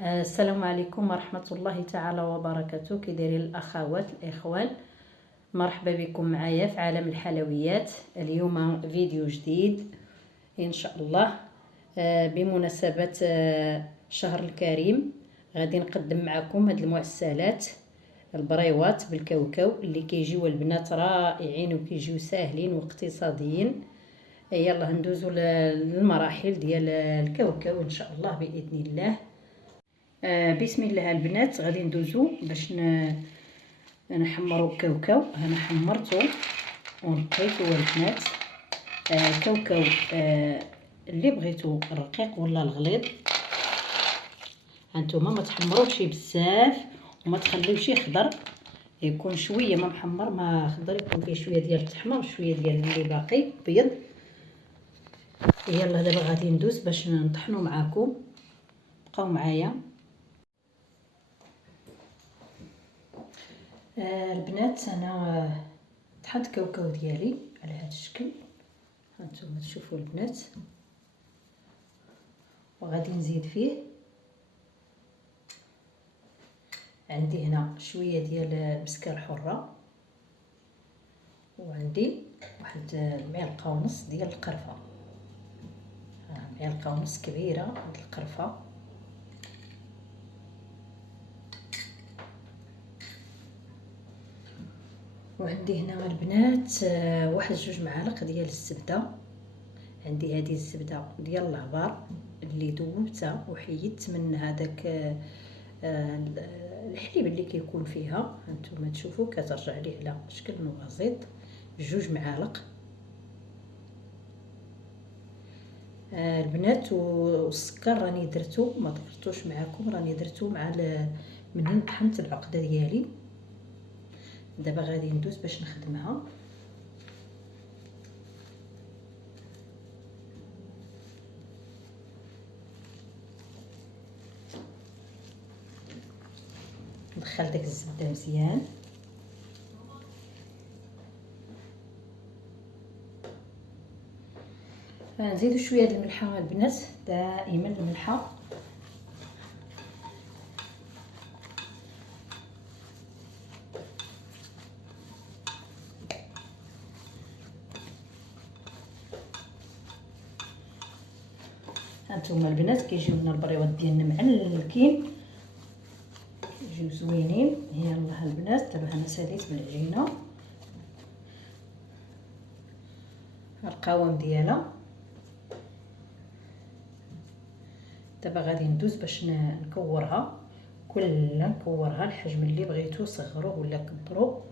السلام عليكم ورحمة الله تعالى وبركاته. كي دايرين الأخوات الإخوان، مرحبا بكم معايا في عالم الحلويات. اليوم فيديو جديد إن شاء الله بمناسبة الشهر الكريم. غادي نقدم معكم هاد المعسلات البريوات بالكاوكاو اللي كيجيو البنات رائعين وكيجيو ساهلين واقتصاديين. يلا ندوزو للمراحل ديال الكاوكاو ان شاء الله باذن الله. بسم الله البنات، غادي ندوزو باش نحمرو الكاوكاو. انا حمرته ونقيته البنات. كاوكاو اللي بغيتو الرقيق ولا الغليظ. هانتوما ما تحمروش بزاف وما تخليوش يخضر، يكون شويه ما محمر ما خضر، يكون فيه شويه ديال التحمر وشويه ديال اللي باقي بيض. يلا دابا غادي ندوز باش نطحنو معاكم، بقاو معايا. البنات انا طحنت كاوكاو ديالي على هذا الشكل، هانتوما تشوفوا البنات. وغادي نزيد فيه، عندي هنا شويه ديال المسكه الحره، وعندي واحد معلقه ونص ديال القرفه، معلقه ونص كبيره د القرفه. وعندي هنا البنات واحد جوج معالق ديال الزبده. عندي هذه الزبده ديال العبار اللي ذوبتها وحيدت من هذاك الحليب اللي كيكون فيها. هانتوما تشوفوا كترجع ليه على شكل نوازيط. جوج معالق البنات. والسكر راني درتو، ما درتوش معاكم، راني درتو مع منين طحنت العقده ديالي. دابا غادي ندوز باش نخدمها. ندخل داك الزبده مزيان. نزيدو شويه د الملحه البنات، دائما الملحه. هانتوما البنات كيجيو لنا البريوات ديالنا معلكين، كيجيو زوينين. يلا البنات دابا انا ساليت بالعجينه القوام ديالها. دابا غادي ندوز باش نكورها، كلها نكورها الحجم اللي بغيتو، صغروه ولا كبروه.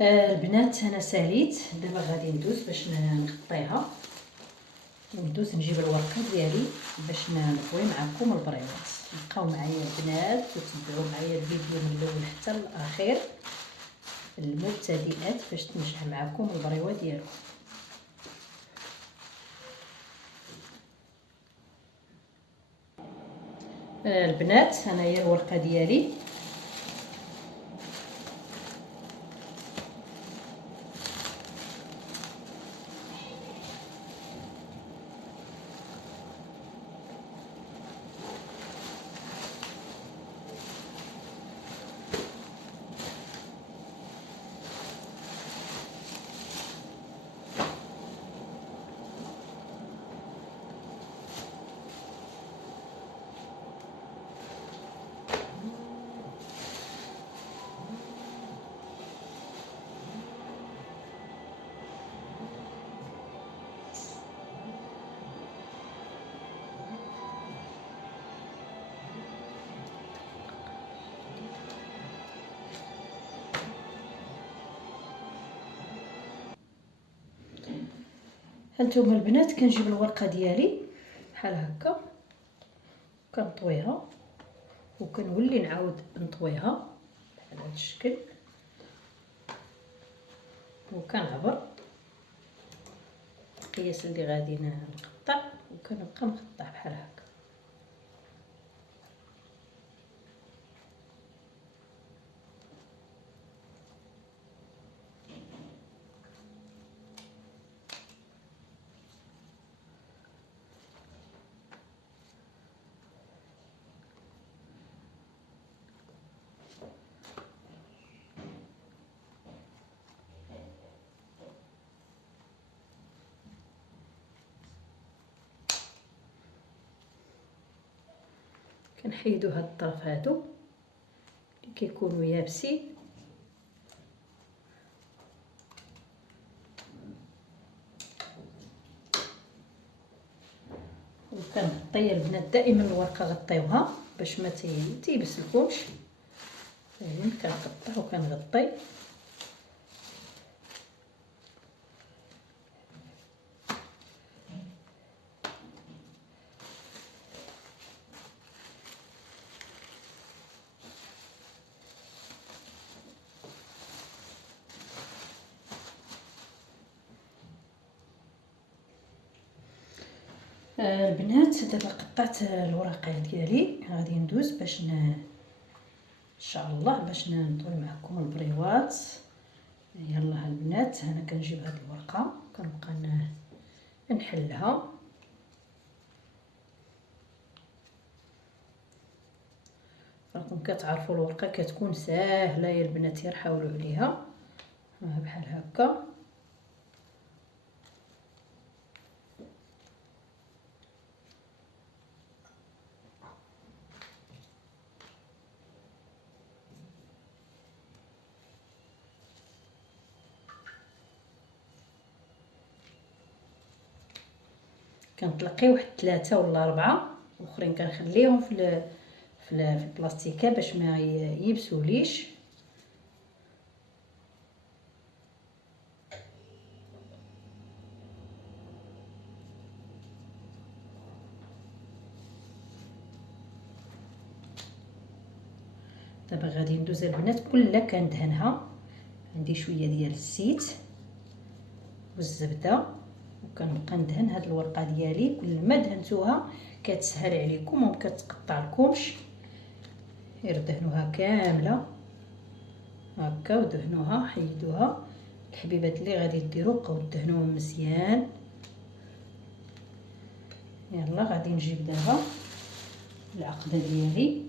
البنات انا ساليت، دابا غادي ندوز باش نغطيها، وندوز نجيب الورقه ديالي باش نطوي معكم البريوات. بقاو معايا البنات وتبعوا معايا الفيديو من الاول حتى الاخير، المبتدئات باش تنجح معكم البريوات ديالكم. البنات انايا الورقه ديالي هانتوما البنات كنجيب الورقه ديالي بحال هكا، كنطويها وكنولي نعاود نطويها بحال هذا الشكل، وكنعبر القياس اللي غادي نقطع، وكنبقى نقطع بحال هكا. كنحيدو هاد الطرف هادو اللي كيكونوا يابسين، وكنغطي البنات دائما الورقه غطيوها باش ما تيبسلكمش. دائما كنقطع وكنغطي. البنات دابا قطعت الورقه ديالي، غادي ندوز باش ان شاء الله باش نطوي معكم البريوات. يلا البنات، انا كنجيب هاد الورقه كنبقى نحلها. راكم كتعرفوا الورقه كتكون ساهله يا البنات، غير حاولوا عليها بحال هكا. كنطلقي واحد 3 ولا 4 اخرين كنخليهم في البلاستيكه باش ما يبسوليش. دابا غادي ندوز البنات كلها كندهنها. عندي شويه ديال الزيت والزبده، وكنبقى ندهن هاد الورقه ديالي. كل ما دهنتوها كتسهل عليكم وما كتقطع لكمش. غير دهنوها كامله هكا ودهنوها، حيدوها. الحبيبات اللي غادي ديروا بقاو دهنوهم مزيان. يلا غادي نجيب دابا العقده ديالي،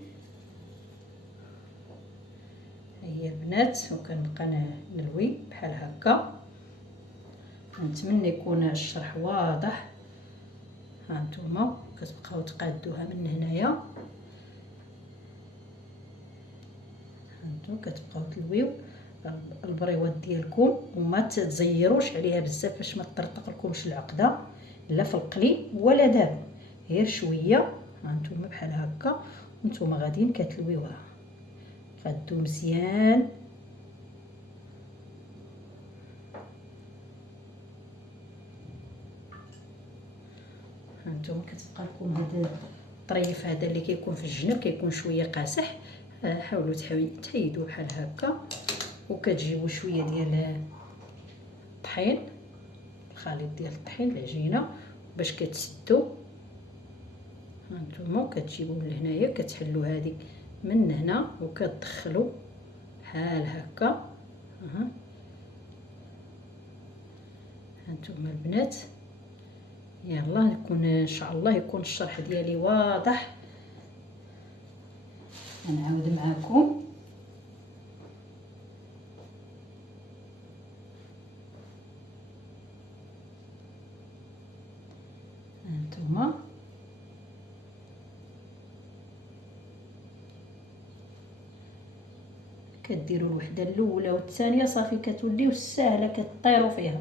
هي البنات، وكنبقى نلوي بحال هكا. نتمنى يكون الشرح واضح. ها نتوما كتبقاو تقادوها من هنايا، هانتو كتبقاو تلويو البريوات ديالكم وما تزيروش عليها بزاف باش ما تطرطق لكمش العقده، لا في القلي ولا دابا، غير شويه. هانتوما بحال هكا، وانتوما غاديين كتلويوها غدو مزيان. هانتوما كتبقى لكم هذا الطريف هذا اللي كيكون في الجنب كيكون شويه قاصح، حاولوا تحيدوه بحال هكا. وكتجيبوا شويه ديال الطحين، الخليط ديال الطحين، العجينه باش كتسدوا. هانتوما كتجيبوا من هنايا كتحلوا هذيك من هنا وكتدخلوا بحال هكا. هانتوما البنات، يلا يكون ان شاء الله يكون الشرح ديالي واضح. نعاود معكم. هانتوما كديروا الوحده الاولى والثانيه صافي كتوليو ساهله كطيروا فيها.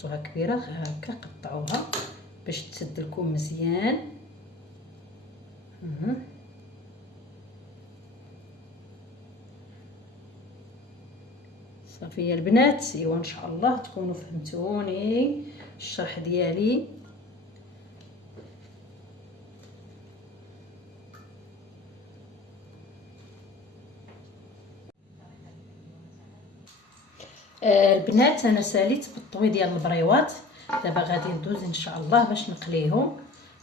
شفتوها كبيره هكا قطعوها باش تسد لكم مزيان. صافي يا البنات، ايوا ان شاء الله تكونوا فهمتوني الشرح ديالي. البنات انا ساليت بالطوي ديال البريوات، دابا غادي ندوز ان شاء الله باش نقليهم.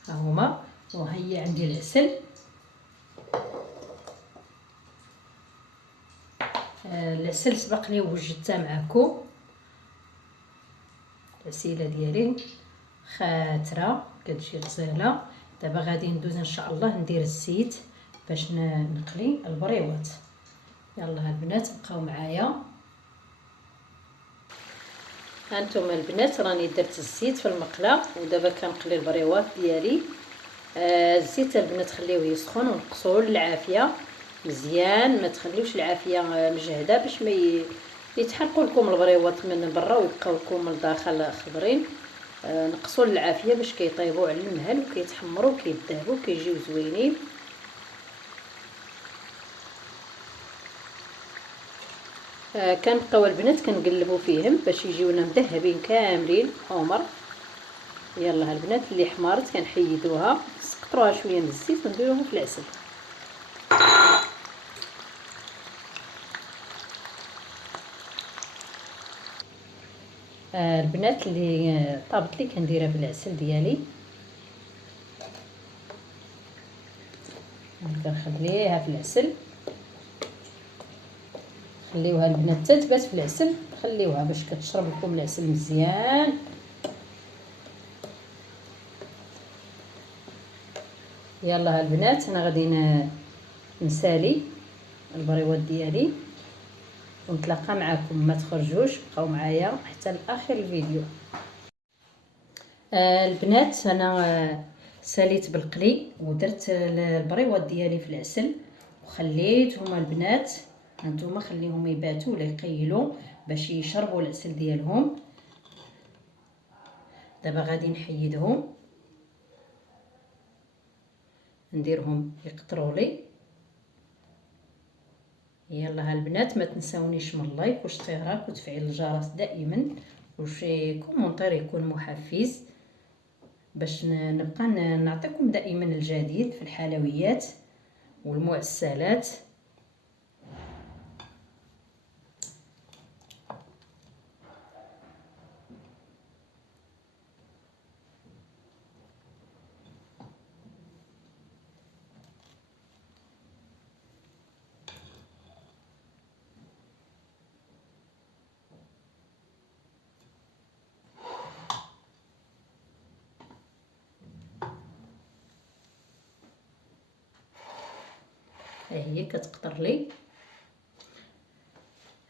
ها هما، وهي عندي العسل. العسل سبق لي وجدتها معكم، العسيله ديالي خاتره كتجي غزاله. دابا غادي ندوز ان شاء الله ندير الزيت باش نقلي البريوات. يلا البنات بقاو معايا. هانتوما البنات راني درت الزيت في المقله، ودابا كنقلي البريوات ديالي. الزيت البنات خليوه يسخن ونقصوه للعافيه مزيان، ما تخليوش العافيه مجهده باش ما يتحرقوا لكم البريوات من برا ويبقاو لكم من الداخل خضرين. نقصوا للعافيه باش كيطيبوا على المهل وكيتحمروا وكيذهبوا كيجيو زوينين. كنبقاو البنات كنقلبوا فيهم باش يجيونا مذهبين كاملين حمر. يلا البنات اللي حمرت كنحيدوها، نسقطروها شويه من الزيت ونديروها في العسل. البنات اللي طابت لي كنديرها بالعسل ديالي، كنخليها في العسل. خليوها البنات تتبات في العسل، خليوها باش كتشرب لكم العسل مزيان. يلا البنات انا غادي نسالي البريوات ديالي ونتلاقى معكم، ما تخرجوش، بقاو معايا حتى لاخر الفيديو. البنات انا ساليت بالقلي ودرت البريوات ديالي في العسل وخليتهم البنات. هانتوما خليهم يباتوا ولا يقيلوا باش يشربوا العسل ديالهم. دابا غادي نحيدهم نديرهم يقطروا لي. يلا البنات ما تنساونيش من لايك واشتراك وتفعيل الجرس دائما وشي كومونتير يكون محفز باش نبقى نعطيكم دائما الجديد في الحلويات والمعسلات. ها هي كتقطر لي.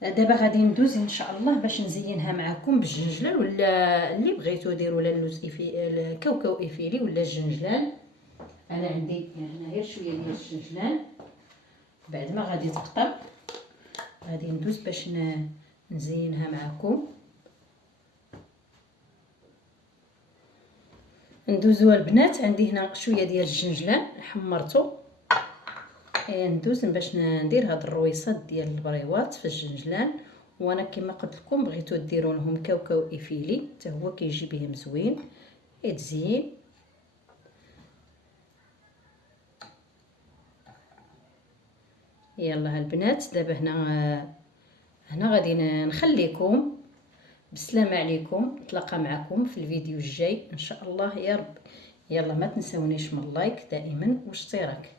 دابا غادي ندوز ان شاء الله باش نزينها معكم بالجنجلان، ولا اللي بغيتو ديروا لا اللوز الكاوكاو افيلي ولا الجنجلان. انا عندي هنا غير شويه ديال الجنجلان. بعد ما غادي تقطر غادي ندوز باش نزينها معكم. ندوزوا البنات، عندي هنا شويه ديال الجنجلان حمرته. ندوز باش ندير هاد الرويصات ديال البريوات في الجنجلان. وانا كما قلت لكم بغيتو ديروا لهم كاوكاو افيلي حتى هو كيجي بهم زوين يتزين. يلا البنات دابا هنا غادي نخليكم بالسلامه عليكم. نتلاقى معكم في الفيديو الجاي ان شاء الله يا رب. يلا ما تنسونيش من اللايك دائما واشتراك.